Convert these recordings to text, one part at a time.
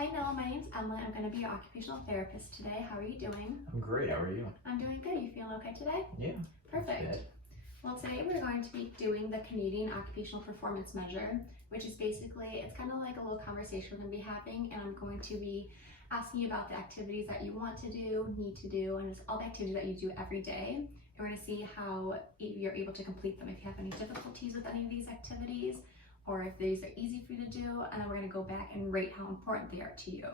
Hi Noah, my name's Emma. I'm going to be your occupational therapist today. How are you doing? I'm great. How are you? I'm doing good. You feeling okay today? Yeah. Perfect. Well, today we're going to be doing the Canadian Occupational Performance Measure, which is basically, it's kind of like a little conversation we're going to be having, and I'm going to be asking you about the activities that you want to do, need to do, and just all the activities that you do every day. And we're going to see how you're able to complete them, if you have any difficulties with any of these activities, or if these are easy for you to do, and then we're going to go back and rate how important they are to you.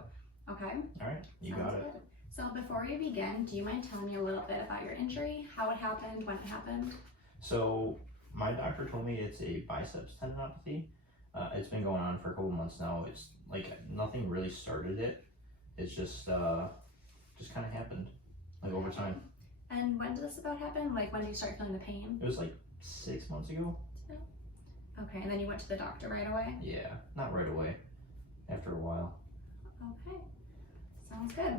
Okay? All right, you Sounds got it. good. So before we begin, do you mind telling me a little bit about your injury, how it happened, when it happened? So my doctor told me it's a biceps tendinopathy. It's been going on for a couple months now. It's like nothing really started it. It's just kind of happened like over time. And when did this about happen? Like when did you start feeling the pain? It was like 6 months ago. Okay, and then you went to the doctor right away? Yeah, not right away. After a while. Okay, sounds good.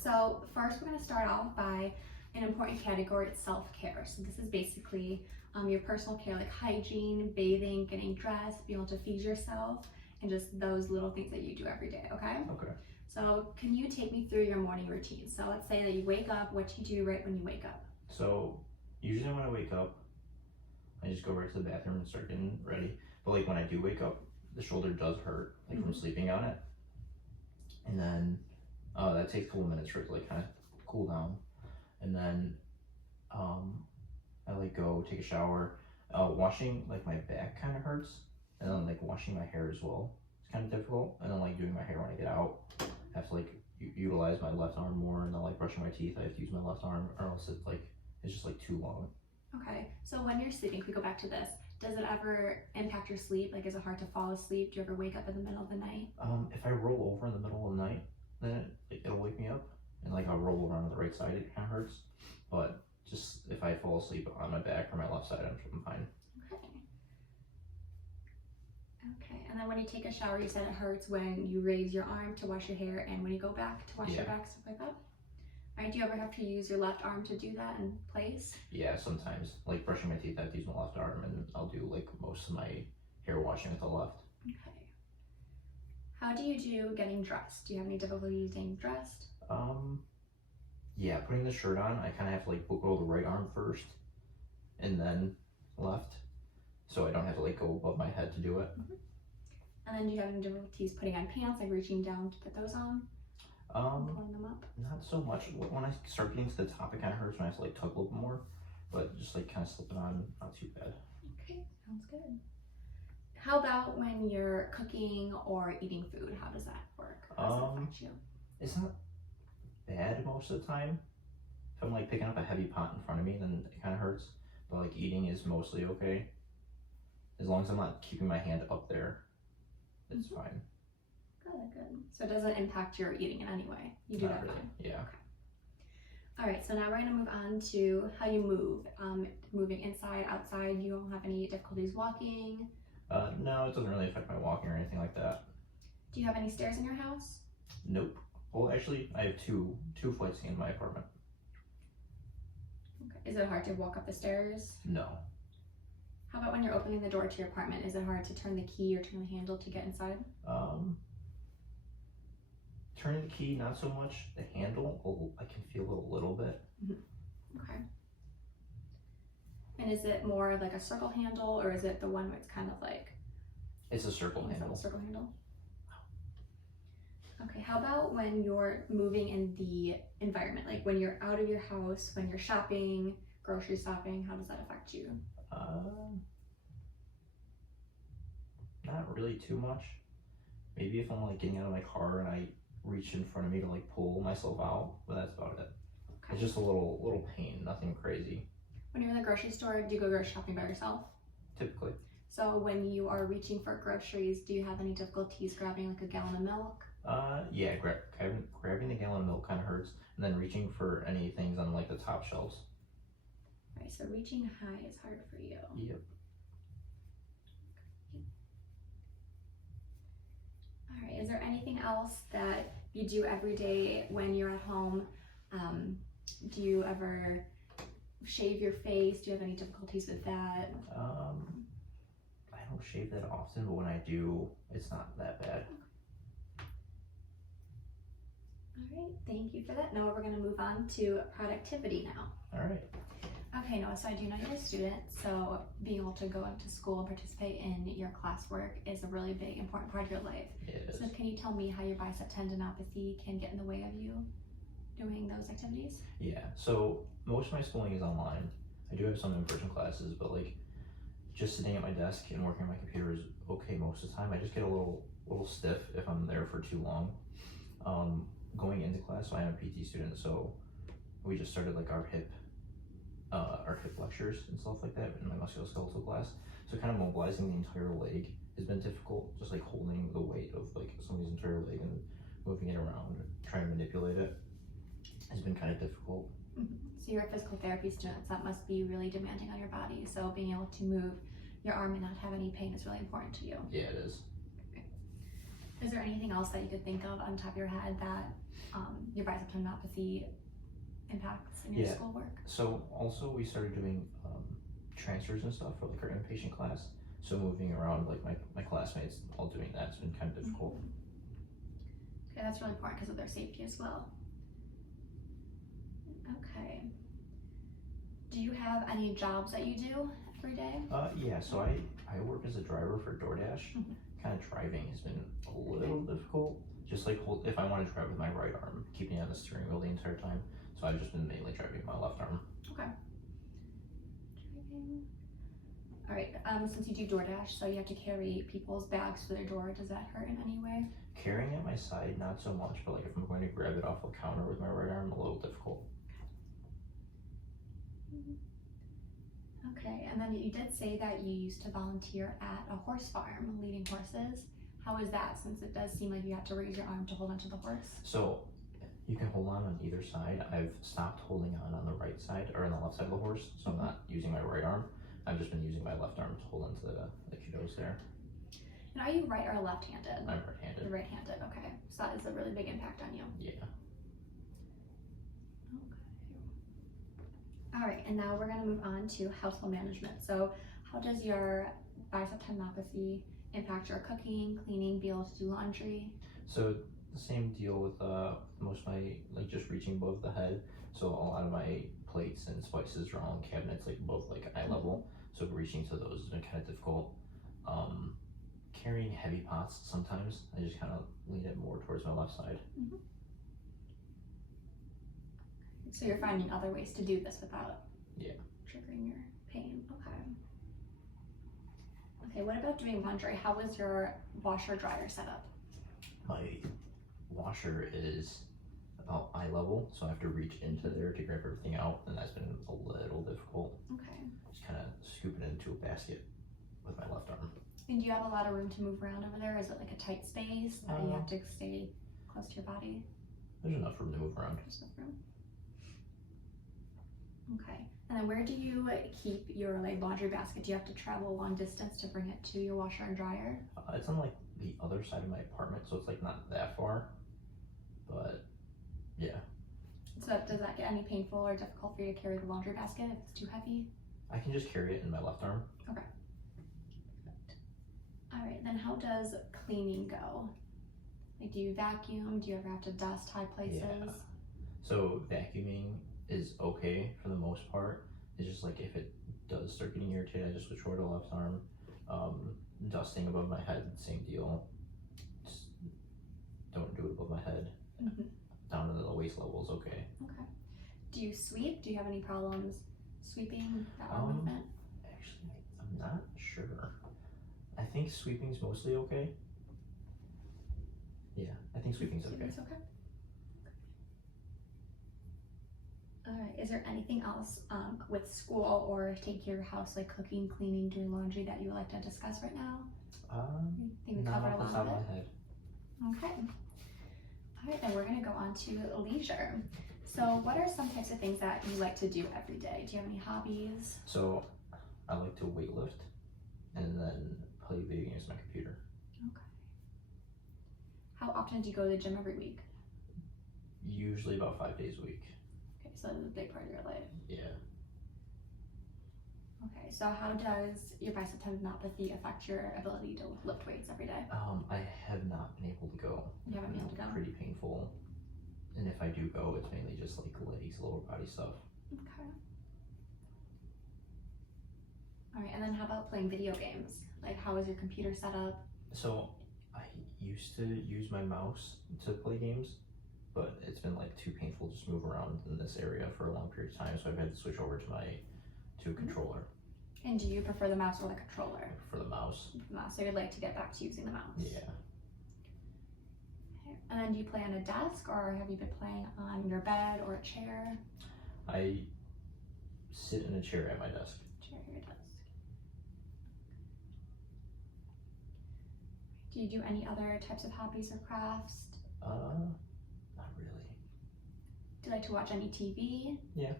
So first we're going to start off by an important category, it's self-care. So this is basically your personal care, like hygiene, bathing, getting dressed, being able to feed yourself, and just those little things that you do every day, okay? Okay. So can you take me through your morning routine? So let's say that you wake up, what do you do right when you wake up? So usually when I wake up, I just go right to the bathroom and start getting ready. But like when I do wake up, the shoulder does hurt, like from sleeping on it. And then that takes a couple minutes for it to like kind of cool down. And then I like go take a shower. Washing like my back kind of hurts, and then like washing my hair as well. It's kind of difficult. And then like doing my hair when I get out, I have to like utilize my left arm more. And then like brushing my teeth, I have to use my left arm, or else it's just like too long. Okay, so when you're sleeping, if we go back to this, does it ever impact your sleep? Like, is it hard to fall asleep? Do you ever wake up in the middle of the night? If I roll over in the middle of the night, then it'll wake me up, and like I'll roll over on the right side, it kind of hurts. But just if I fall asleep on my back or my left side, I'm fine. Okay. Okay, and then when you take a shower, you said it hurts when you raise your arm to wash your hair, and when you go back to wash your back, stuff like that? All right, do you ever have to use your left arm to do that in place? Yeah, sometimes. Like brushing my teeth, I have to use my left arm, and I'll do like most of my hair washing with the left. Okay. How do you do getting dressed? Do you have any difficulty getting dressed? Yeah, putting the shirt on, I kind of have to like go the right arm first, and then left, so I don't have to like go above my head to do it. And then do you have any difficulties putting on pants, like reaching down to put those on? Pulling them up? Not so much. When I start getting to the top, it kind of hurts when I have to like tug a little bit more, but just like kind of slipping on, not too bad. Okay, sounds good. How about when you're cooking or eating food? How does that work? How does that affect you? It's not bad most of the time. If I'm like picking up a heavy pot in front of me, then it kind of hurts. But like eating is mostly okay. As long as I'm not keeping my hand up there, it's fine. Good. So it doesn't impact your eating in any way? You do Not that really. fine? Yeah. Okay. All right, so now we're gonna move on to how you move. Moving inside, outside, you don't have any difficulties walking? No, it doesn't really affect my walking or anything like that. Do you have any stairs in your house? Nope. Well, actually, I have two flights in my apartment. Okay. Is it hard to walk up the stairs? No. How about when you're opening the door to your apartment? Is it hard to turn the key or turn the handle to get inside? Turning the key, not so much. The handle, I can feel it a little bit. Okay. And is it more of like a circle handle, or is it the one where it's kind of like... It's a circle handle. Circle handle? Okay, how about when you're moving in the environment? Like when you're out of your house, when you're shopping, grocery shopping, how does that affect you? Not really too much. Maybe if I'm like getting out of my car and I reach in front of me to like pull myself out, but that's about it. Okay. It's just a little pain, nothing crazy. When you're in the grocery store, do you go grocery shopping by yourself? Typically. So when you are reaching for groceries, do you have any difficulties grabbing like a gallon of milk? Yeah, grabbing the gallon of milk kind of hurts, and then reaching for any things on like the top shelves. Right, so reaching high is hard for you. Yep. All right, is there anything else that you do every day when you're at home? Do you ever shave your face? Do you have any difficulties with that? I don't shave that often, but when I do, it's not that bad. All right, thank you for that. Now we're going to move on to productivity now. All right. Okay, Noah, so I do know you're a student, so being able to go into school and participate in your classwork is a really big, important part of your life. It is. So can you tell me how your bicep tendinopathy can get in the way of you doing those activities? Yeah, so most of my schooling is online. I do have some in-person classes, but like just sitting at my desk and working on my computer is okay most of the time. I just get a little stiff if I'm there for too long. Going into class, so I am a PT student, so we just started like our hip lectures and stuff like that in my musculoskeletal class. So kind of mobilizing the entire leg has been difficult, just like holding the weight of like somebody's entire leg and moving it around, trying to manipulate it has been kind of difficult. Mm-hmm. So you're a physical therapy student, so that must be really demanding on your body. So being able to move your arm and not have any pain is really important to you. Yeah, it is. Is there anything else that you could think of on top of your head that your bicep tendinopathy impacts in your schoolwork? So also we started doing transfers and stuff for like our inpatient class. So moving around like my classmates all doing that's been kind of difficult. Mm-hmm. Okay, that's really important because of their safety as well. Okay. Do you have any jobs that you do every day? Yeah, so I work as a driver for DoorDash. Mm-hmm. Kind of driving has been a little difficult. Just like if I want to drive with my right arm, keeping on the steering wheel the entire time. So I've just been mainly driving with my left arm. Okay. Driving. All right. Since you do DoorDash, so you have to carry people's bags to their door. Does that hurt in any way? Carrying at my side, not so much. But like if I'm going to grab it off a counter with my right arm, a little difficult. Okay, and then you did say that you used to volunteer at a horse farm, leading horses. How is that, since it does seem like you have to raise your arm to hold onto the horse? So you can hold on either side. I've stopped holding on the right side or on the left side of the horse, so I'm not using my right arm. I've just been using my left arm to hold onto the kiddos there. And are you right or left-handed? I'm right-handed. You're right-handed, okay. So that is a really big impact on you. Yeah. All right, and now we're gonna move on to household management. So how does your bicep tendinopathy impact your cooking, cleaning, be able to do laundry? So the same deal with most of my, like just reaching above the head. So a lot of my plates and spices are all in cabinets like above like eye level. So reaching to those has been kind of difficult. Carrying heavy pots sometimes, I just kind of lean it more towards my left side. Mm-hmm. So you're finding other ways to do this without triggering your pain. Okay. Okay, what about doing laundry? How is your washer dryer set up? My washer is about eye level, so I have to reach into there to grab everything out, and that's been a little difficult. Okay. Just kind of scoop it into a basket with my left arm. And do you have a lot of room to move around over there? Is it like a tight space that you have to stay close to your body? There's enough room to move around. There's enough room. Okay. And then where do you keep your like laundry basket? Do you have to travel a long distance to bring it to your washer and dryer? It's on like the other side of my apartment, so it's like not that far, but yeah. So does that get any painful or difficult for you to carry the laundry basket if it's too heavy? I can just carry it in my left arm. Okay. All right, then how does cleaning go? Like, do you vacuum? Do you ever have to dust high places? Yeah. So vacuuming is okay for the most part. It's just like if it does start getting irritated, I just switch over to left arm. Dusting above my head, same deal. Just don't do it above my head. Mm-hmm. Down to the waist level is okay. Okay. Do you sweep? Do you have any problems sweeping that arm movement? Actually, I'm not sure. I think sweeping's mostly okay. Yeah, I think sweeping's okay. Sweeping's okay. All right, is there anything else with school or taking care of your house, like cooking, cleaning, doing laundry, that you would like to discuss right now? I think we not covered a off the lot top of of it. my head. Okay. All right, then we're gonna go on to leisure. So what are some types of things that you like to do every day? Do you have any hobbies? So I like to weightlift and then play video games on my computer. Okay. How often do you go to the gym every week? Usually about 5 days a week. Okay, so that's a big part of your life. Yeah. Okay, so how does your bicep tendinopathy affect your ability to lift weights every day? I have not been able to go. You haven't been able to go? Pretty painful. And if I do go, it's mainly just like legs, lower body stuff. Okay. All right, and then how about playing video games? Like, how is your computer set up? So I used to use my mouse to play games, but it's been like too painful to just move around in this area for a long period of time, so I've had to switch over to a controller. And do you prefer the mouse or the controller? For the mouse. The mouse, so you'd like to get back to using the mouse. Yeah. Okay. And then do you play on a desk, or have you been playing on your bed or a chair? I sit in a chair at my desk. Chair at your desk. Do you do any other types of hobbies or crafts? Not really. Do you like to watch any TV? Yeah.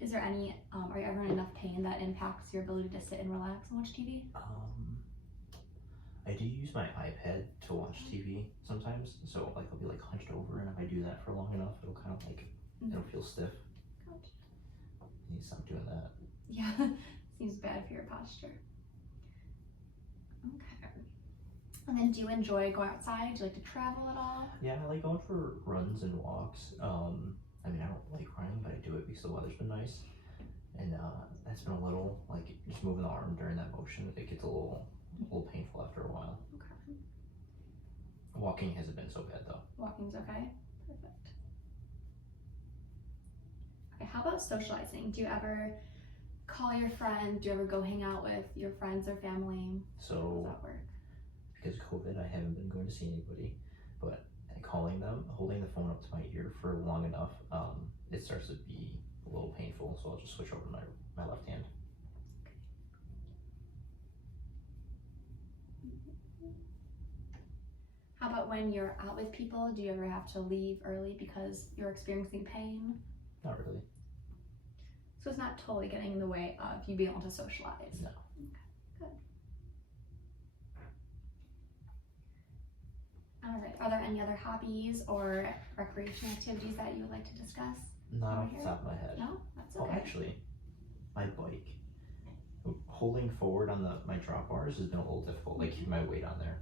Is there any, are you ever in enough pain that impacts your ability to sit and relax and watch TV? I do use my iPad to watch TV sometimes, so like I'll be like hunched over, and if I do that for long enough, it'll kind of like, it'll feel stiff. Gotcha. I need to stop doing that. Yeah, seems bad for your posture. Okay. And then do you enjoy going outside? Do you like to travel at all? Yeah, I like going for runs and walks. I mean, I don't like running, but I do it because the weather's been nice. And that's been a little, like, just moving the arm during that motion, it gets a little painful after a while. Okay. Walking hasn't been so bad, though. Walking's okay? Perfect. Okay, how about socializing? Do you ever call your friend? Do you ever go hang out with your friends or family? How does So, that work? because of COVID, I haven't been going to see anybody, but calling them, holding the phone up to my ear for long enough, it starts to be a little painful, so I'll just switch over to my left hand. How about when you're out with people? Do you ever have to leave early because you're experiencing pain? Not really. So it's not totally getting in the way of you being able to socialize? No. Okay, good. All right, are there any other hobbies or recreation activities that you would like to discuss? Not Over off the here? top of my head. No? That's Oh, okay. actually, my bike. Holding forward on my drop bars has been a little difficult, like keeping my weight on there.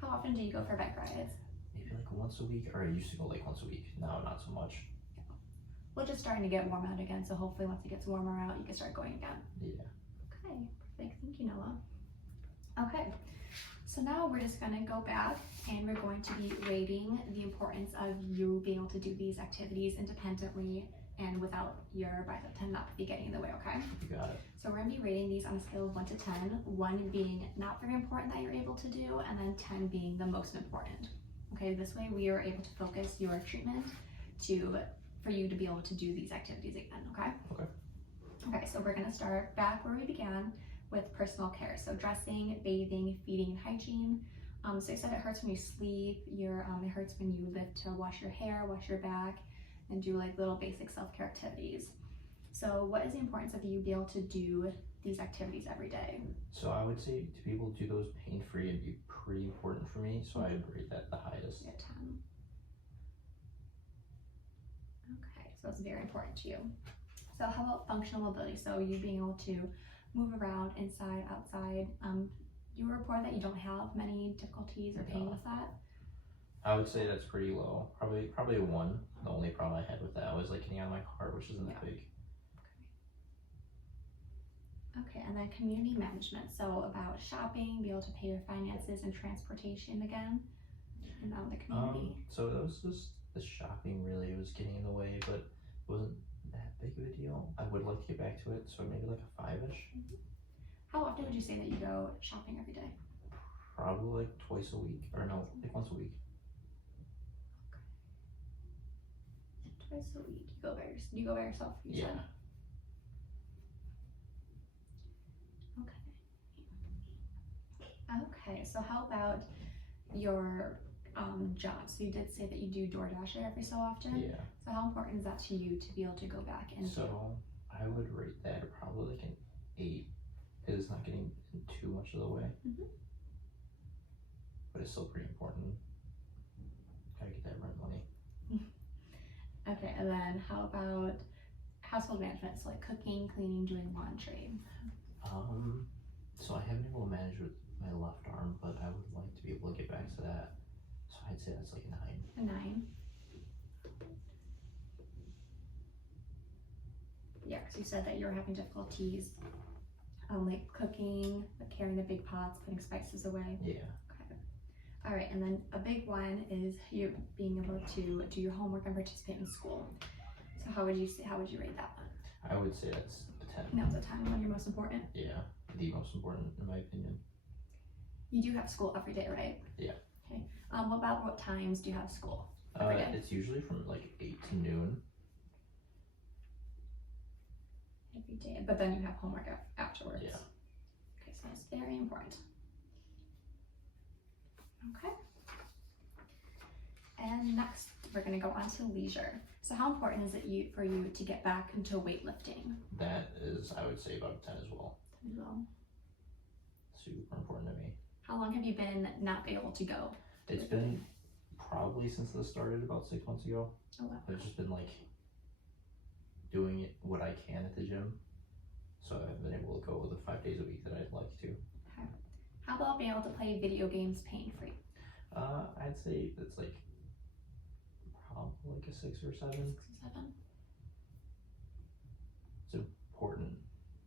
How often do you go for bike rides? Maybe like once a week, or I used to go like once a week. Now, not so much. Well, just starting to get warm out again, so hopefully once it gets warmer out, you can start going again. Yeah. Okay, perfect. Thank you, Noah. Okay, so now we're just gonna go back and we're going to be rating the importance of you being able to do these activities independently and without your bicep tendon not be getting in the way, okay? You got it. So we're gonna be rating these on a scale of 1 to 10, 1 being not very important that you're able to do, and then 10 being the most important. Okay, this way we are able to focus your treatment for you to be able to do these activities again, okay? Okay. Okay, so we're gonna start back where we began with personal care. So dressing, bathing, feeding, and hygiene. So you said it hurts when you sleep, it hurts when you lift to wash your hair, wash your back, and do like little basic self-care activities. So what is the importance of you being able to do these activities every day? So I would say to be able to do those pain-free would be pretty important for me, so I'd rate that the highest. You're 10. Okay, so it's very important to you. So how about functional mobility? So you being able to move around inside, outside. You report that you don't have many difficulties or pain No. with that? I would say that's pretty low. Probably a 1. The only problem I had with that was like getting out of my car, which isn't that big. Okay, and then community management. So about shopping, be able to pay your finances and transportation again, and out in the community. So that was just the shopping really was getting in the way, but it wasn't that big of a deal. I would like to get back to it, so maybe like a 5-ish. How often would you say that you go shopping every day? Probably like twice a week, or no, like once a week. Twice a week. You go by yourself? You said? Okay, so how about your job? So you did say that you do DoorDash every so often. Yeah. So how important is that to you to be able to go back and So I would rate that probably like an 8, because it's not getting in too much of the way. But it's still pretty important. Gotta get that rent money. Okay, and then how about household management? So like cooking, cleaning, doing laundry. So I haven't been able to manage with my left arm, but I would like to be able to get back to that. So I'd say that's like a 9. A 9. Yeah, because you said that you were having difficulties, like cooking, like carrying the big pots, putting spices away. Yeah. Okay. All right, and then a big one is you being able to do your homework and participate in school. So how would you rate that one? I would say that's a 10. Now's the time when you're most important. Yeah, the most important in my opinion. You do have school every day, right? Yeah. Okay. What times do you have school every day? It's usually from like 8 to noon. Every day, but then you have homework afterwards. Yeah. Okay, so that's very important. Okay. And next, we're going to go on to leisure. So how important is it for you to get back into weightlifting? That is, I would say, about a 10 as well. As well. Super important to me. How long have you been not able to go? It's been probably since this started about 6 months ago. Oh, wow. I've just been like doing what I can at the gym. So I've been able to go the 5 days a week that I'd like to. Okay. How about being able to play video games pain-free? I'd say that's like probably like a 6 or 7. 6 or 7. It's important.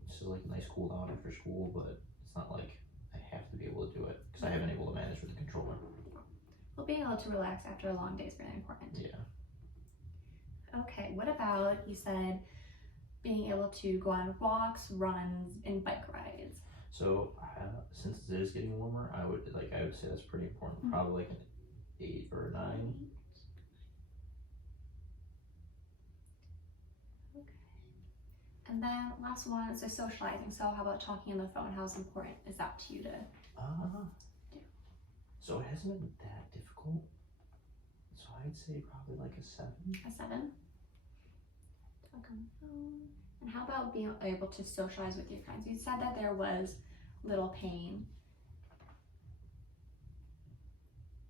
It's just like a nice cool down after school, but it's not like I have to be able to do it because I haven't been able to manage with the controller. Well, being able to relax after a long day is really important. Yeah. Okay, what about, you said, being able to go on walks, runs, and bike rides? So since it is getting warmer, I would say that's pretty important. Mm-hmm. Probably like an 8 or a 9. Okay. And then last one, so socializing. So how about talking on the phone? How important is that to you to do? So it hasn't been that difficult. So I'd say probably like a 7. A 7? Talk on the phone. And how about being able to socialize with your friends? You said that there was little pain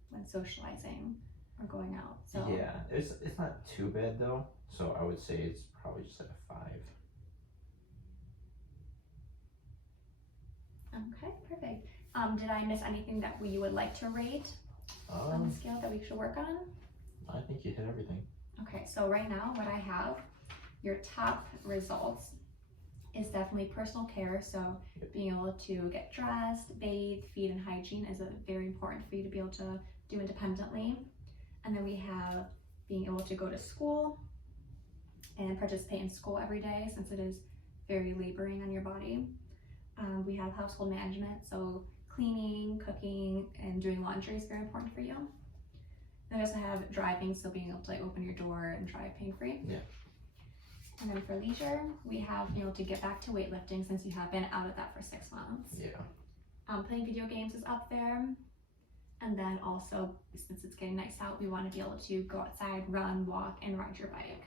when socializing or going out. So yeah, it's not too bad though. So I would say it's probably just like a 5. Okay, perfect. Did I miss anything that you would like to rate on the scale that we should work on? I think you hit everything. Okay, so right now what I have, your top results is definitely personal care. So being able to get dressed, bathe, feed, and hygiene is very important for you to be able to do independently. And then we have being able to go to school and participate in school every day, since it is very laboring on your body. We have household management, so cleaning, cooking, and doing laundry is very important for you. Then we also have driving, so being able to like open your door and drive pain-free. Yeah. And then for leisure, we have being able to get back to weightlifting, since you have been out of that for 6 months. Yeah. Playing video games is up there. And then also, since it's getting nice out, we want to be able to go outside, run, walk, and ride your bike.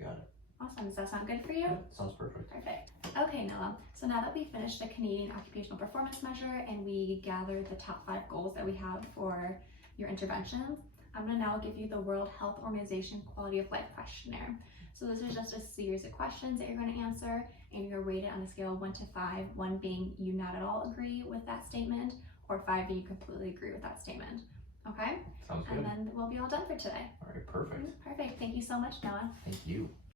Got it. Awesome. Does that sound good for you? Yeah, sounds perfect. Perfect. Okay, Noah. So now that we finished the Canadian Occupational Performance Measure and we gathered the top 5 goals that we have for your interventions, I'm going to now give you the World Health Organization Quality of Life Questionnaire. So this is just a series of questions that you're going to answer, and you're rated on a scale of 1 to 5, 1 being you not at all agree with that statement, or 5 being you completely agree with that statement. Okay? Sounds good. And then we'll be all done for today. All right, perfect. Perfect. Thank you so much, Noah. Thank you.